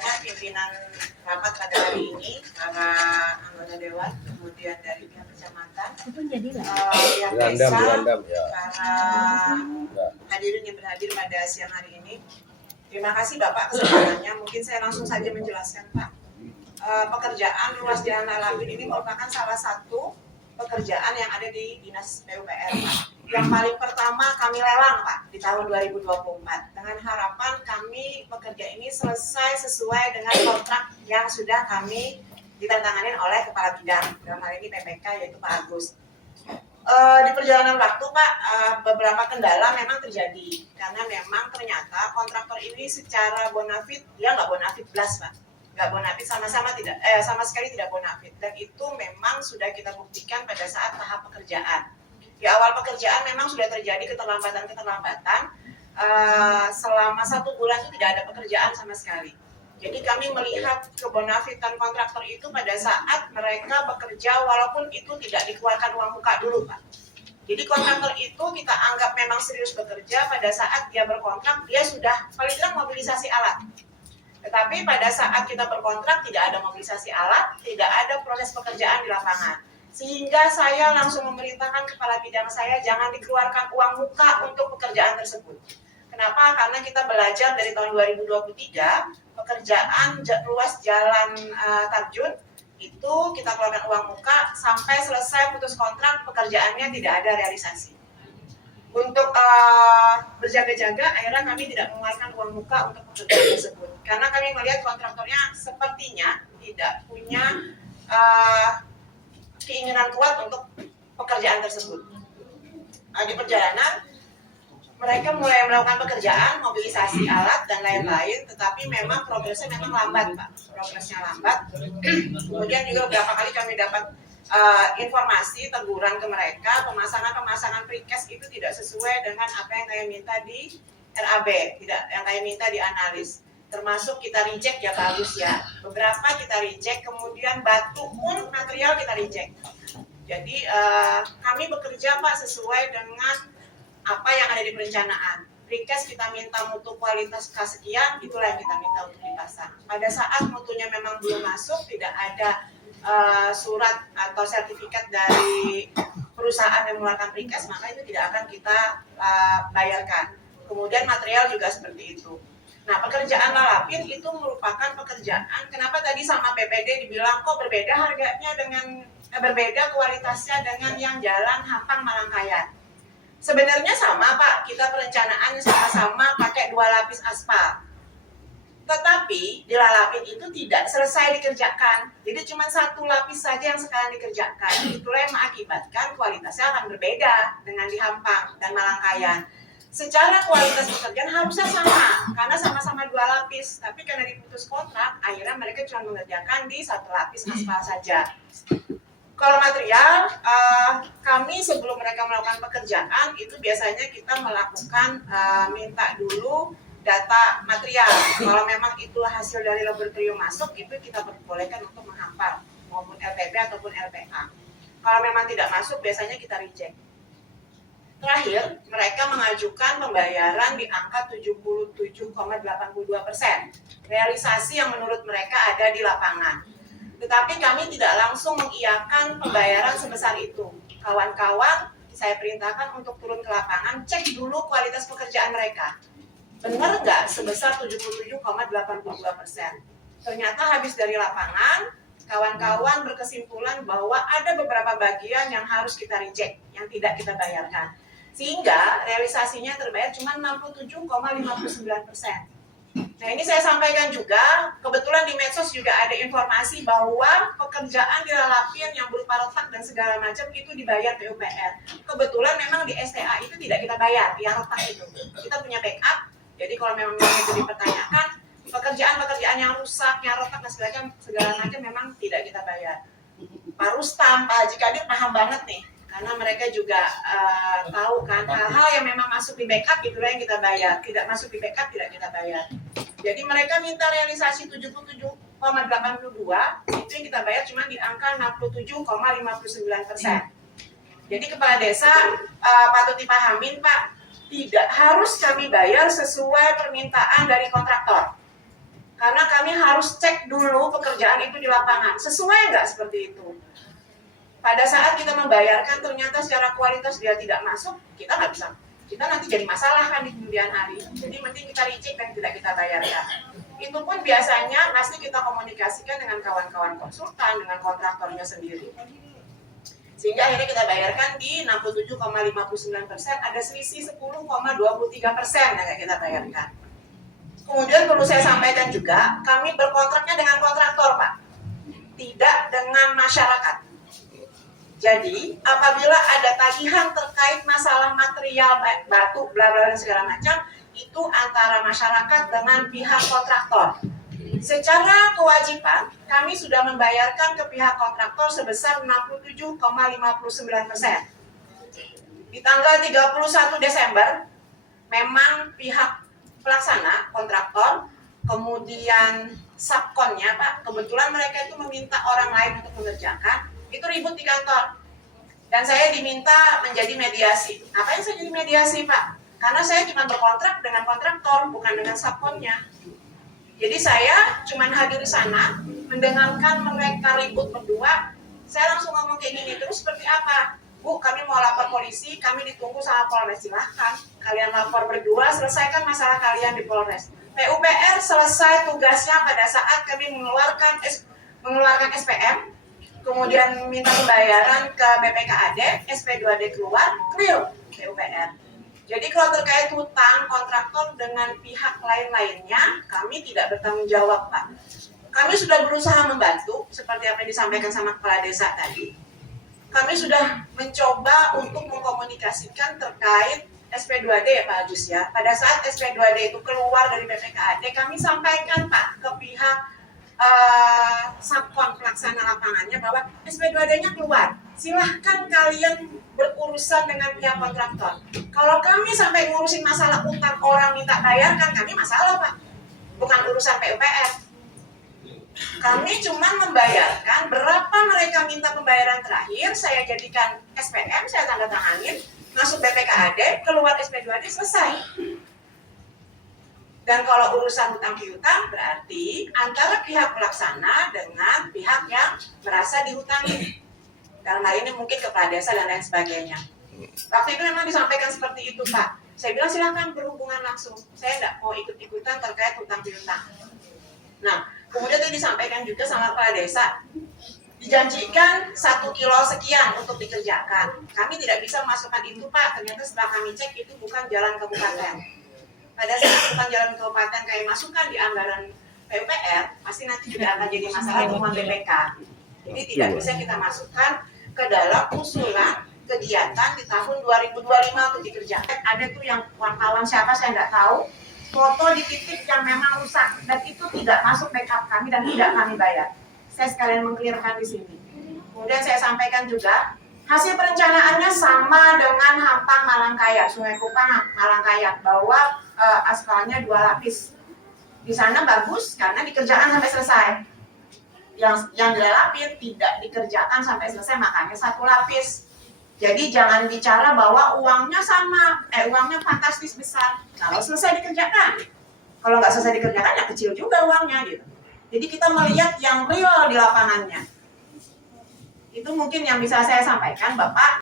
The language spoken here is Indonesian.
semuanya pimpinan rapat pada hari ini, para anggota dewan, kemudian dari pihak kecamatan, pihak desa, para hadirin yang berhadir pada siang hari ini. Terima kasih Bapak kesempatannya. Mungkin saya langsung saja menjelaskan Pak. Pekerjaan ruas jalan Lalapin ini merupakan salah satu pekerjaan yang ada di Dinas PUPR Pak. Yang paling pertama kami lelang Pak di tahun 2024 dengan harapan kami pekerja ini selesai sesuai dengan kontrak yang sudah kami ditandatangani oleh Kepala Bidang, dalam hal ini PPK yaitu Pak Agus. Di perjalanan waktu Pak, beberapa kendala memang terjadi karena memang ternyata kontraktor ini secara bonafit dia nggak bonafit plus Pak, nggak bonafit sama sekali tidak bonafit, dan itu memang sudah kita buktikan pada saat tahap pekerjaan. Di awal pekerjaan memang sudah terjadi keterlambatan, selama 1 bulan itu tidak ada pekerjaan sama sekali. Jadi kami melihat kebonafitan kontraktor itu pada saat mereka bekerja walaupun itu tidak dikeluarkan uang muka dulu Pak. Jadi kontraktor itu kita anggap memang serius bekerja pada saat dia berkontrak, dia sudah paling tidak mobilisasi alat. Tetapi pada saat kita berkontrak tidak ada mobilisasi alat, tidak ada proses pekerjaan di lapangan. Sehingga saya langsung memerintahkan kepala bidang saya jangan dikeluarkan uang muka untuk pekerjaan tersebut. Kenapa? Karena kita belajar dari tahun 2023, pekerjaan ruas jalan Tarjun itu kita keluarkan uang muka sampai selesai putus kontrak, pekerjaannya tidak ada realisasi. Untuk berjaga-jaga, akhirnya kami tidak mengeluarkan uang muka untuk pekerjaan tersebut. Karena kami melihat kontraktornya sepertinya tidak punya keinginan kuat untuk pekerjaan tersebut. Di perjalanan mereka mulai melakukan pekerjaan, mobilisasi alat dan lain-lain, tetapi memang progresnya memang lambat Pak. Progresnya lambat. Kemudian juga beberapa kali kami dapat informasi teguran ke mereka, pemasangan precast itu tidak sesuai dengan apa yang kami minta di RAB, yang kami minta di analis. Termasuk kita reject ya Pak Agus ya. Beberapa kita reject, kemudian batu pun material kita reject. Jadi kami bekerja Pak sesuai dengan apa yang ada di perencanaan. Precast kita minta mutu kualitas sekian, itulah yang kita minta untuk dipasang. Pada saat mutunya memang belum masuk, tidak ada surat atau sertifikat dari perusahaan yang mengeluarkan precast, maka itu tidak akan kita bayarkan. Kemudian material juga seperti itu. Nah, pekerjaan Lalapin itu merupakan pekerjaan, kenapa tadi sama PPD dibilang kok berbeda harganya dengan berbeda kualitasnya dengan yang jalan Hampang Malangkayan. Sebenarnya sama Pak, kita perencanaan sama-sama pakai 2 lapis aspal. Tetapi di Lalapin itu tidak selesai dikerjakan. Jadi cuma 1 lapis saja yang sekarang dikerjakan. Itulah yang mengakibatkan kualitasnya akan berbeda dengan di Hampang dan Malangkayan. Secara kualitas pekerjaan harusnya sama, karena sama-sama 2 lapis. Tapi karena diputus kontrak, akhirnya mereka cuma mengerjakan di 1 lapis aspal saja. Kalau material, kami sebelum mereka melakukan pekerjaan, itu biasanya kita melakukan minta dulu data material. Kalau memang itu hasil dari laboratorium masuk, itu kita perbolehkan untuk menghampar, maupun LPB ataupun LPA. Kalau memang tidak masuk, biasanya kita reject. Terakhir, mereka mengajukan pembayaran di angka 77,82%. Realisasi yang menurut mereka ada di lapangan. Tetapi kami tidak langsung mengiyakan pembayaran sebesar itu. Kawan-kawan, saya perintahkan untuk turun ke lapangan, cek dulu kualitas pekerjaan mereka. Benar nggak sebesar 77,82%? Ternyata habis dari lapangan, kawan-kawan berkesimpulan bahwa ada beberapa bagian yang harus kita reject, yang tidak kita bayarkan. Sehingga realisasinya terbayar cuma 67,59%. Nah, ini saya sampaikan juga, kebetulan di medsos juga ada informasi bahwa pekerjaan di Lalapin yang berupa retak dan segala macam itu dibayar PUPR. Kebetulan memang di STA itu tidak kita bayar, yang retak itu. Kita punya backup, jadi kalau memang itu dipertanyakan, pekerjaan-pekerjaan yang rusak, yang retak dan segala macam memang tidak kita bayar. Pak Rustam, Pak Haji Kadir paham banget nih, karena mereka juga tahu kan hal-hal yang memang masuk di backup itulah yang kita bayar, tidak masuk di backup tidak kita bayar. Jadi mereka minta realisasi 77,82, itu yang kita bayar cuma di angka 67,59%. Jadi kepala desa patut dipahamin Pak, tidak harus kami bayar sesuai permintaan dari kontraktor. Karena kami harus cek dulu pekerjaan itu di lapangan. Sesuai nggak seperti itu? Pada saat kita membayarkan ternyata secara kualitas dia tidak masuk, kita nggak bisa. Kita nanti jadi masalah kan di kemudian hari. Jadi mending kita reject dan tidak kita bayarkan. Itu pun biasanya pasti kita komunikasikan dengan kawan-kawan konsultan, dengan kontraktornya sendiri. Sehingga akhirnya kita bayarkan di 67,59%, ada selisih 10,23% yang kita bayarkan. Kemudian perlu saya sampaikan juga, kami berkontraknya dengan kontraktor, Pak. Tidak dengan masyarakat. Jadi, apabila ada tagihan terkait masalah material, batu, bla bla dan segala macam, itu antara masyarakat dengan pihak kontraktor. Secara kewajiban, kami sudah membayarkan ke pihak kontraktor sebesar 67,59%. Di tanggal 31 Desember, memang pihak pelaksana, kontraktor, kemudian subkonnya, Pak, kebetulan mereka itu meminta orang lain untuk mengerjakan, itu ribut di kantor. Dan saya diminta menjadi mediasi. Apa yang saya jadi mediasi, Pak? Karena saya cuma berkontrak dengan kontraktor, bukan dengan subkonnya. Jadi saya cuma hadir di sana, mendengarkan mereka ribut berdua. Saya langsung ngomong kayak gini, terus seperti apa? Bu, kami mau lapor polisi, kami ditunggu sama Polres. Silahkan, kalian lapor berdua, selesaikan masalah kalian di Polres. PUPR selesai tugasnya pada saat kami mengeluarkan SPM, kemudian minta pembayaran ke BPKAD, SP2D keluar, clear PUPR. Jadi kalau terkait hutang kontraktor dengan pihak lain-lainnya, kami tidak bertanggung jawab, Pak. Kami sudah berusaha membantu, seperti apa yang disampaikan sama Kepala Desa tadi. Kami sudah mencoba untuk mengkomunikasikan terkait SP2D ya Pak Agus ya. Pada saat SP2D itu keluar dari BPKAD, kami sampaikan Pak ke pihak subkon pelaksana lapangannya bahwa SP2D-nya keluar. Silahkan kalian berurusan dengan pihak kontraktor. Kalau kami sampai ngurusin masalah utang orang minta bayarkan, kami masalah Pak. Bukan urusan PUPR. Kami cuma membayarkan berapa mereka minta pembayaran terakhir, saya jadikan SPM, saya tanda tanganin, masuk BPKAD, keluar SP2D, selesai. Dan kalau urusan hutang piutang berarti antara pihak pelaksana dengan pihak yang merasa dihutangi. Dalam hal ini mungkin kepala desa dan lain sebagainya. Waktu itu memang disampaikan seperti itu Pak. Saya bilang silakan berhubungan langsung. Saya tidak mau ikut-ikutan terkait hutang piutang. Nah, kemudian itu disampaikan juga sama kepala desa. Dijanjikan 1 kilo sekian untuk dikerjakan. Kami tidak bisa masukkan itu Pak. Ternyata setelah kami cek itu bukan jalan kabupaten. Pada saat bukan jalan kabupaten kami masukkan di anggaran PUPR, pasti nanti juga akan jadi masalah temuan BPK. Jadi tidak bisa kita masukkan ke dalam usulan kegiatan di tahun 2025 untuk dikerjakan. Ada tuh yang wartawan siapa saya nggak tahu, foto di titik yang memang rusak dan itu tidak masuk backup kami dan tidak kami bayar. Saya sekalian mengklirkan di sini. Kemudian saya sampaikan juga hasil perencanaannya sama dengan Hampang Malangkaya, Sungai Kupang Malangkaya, bahwa aspalnya 2 lapis. Di sana bagus karena dikerjakan sampai selesai. Yang dilalapin tidak dikerjakan sampai selesai, makanya 1 lapis. Jadi jangan bicara bahwa uangnya sama, uangnya fantastis besar. Kalau selesai dikerjakan, kalau nggak selesai dikerjakan ya kecil juga uangnya gitu. Jadi kita melihat yang real di lapangannya. Itu mungkin yang bisa saya sampaikan, Bapak.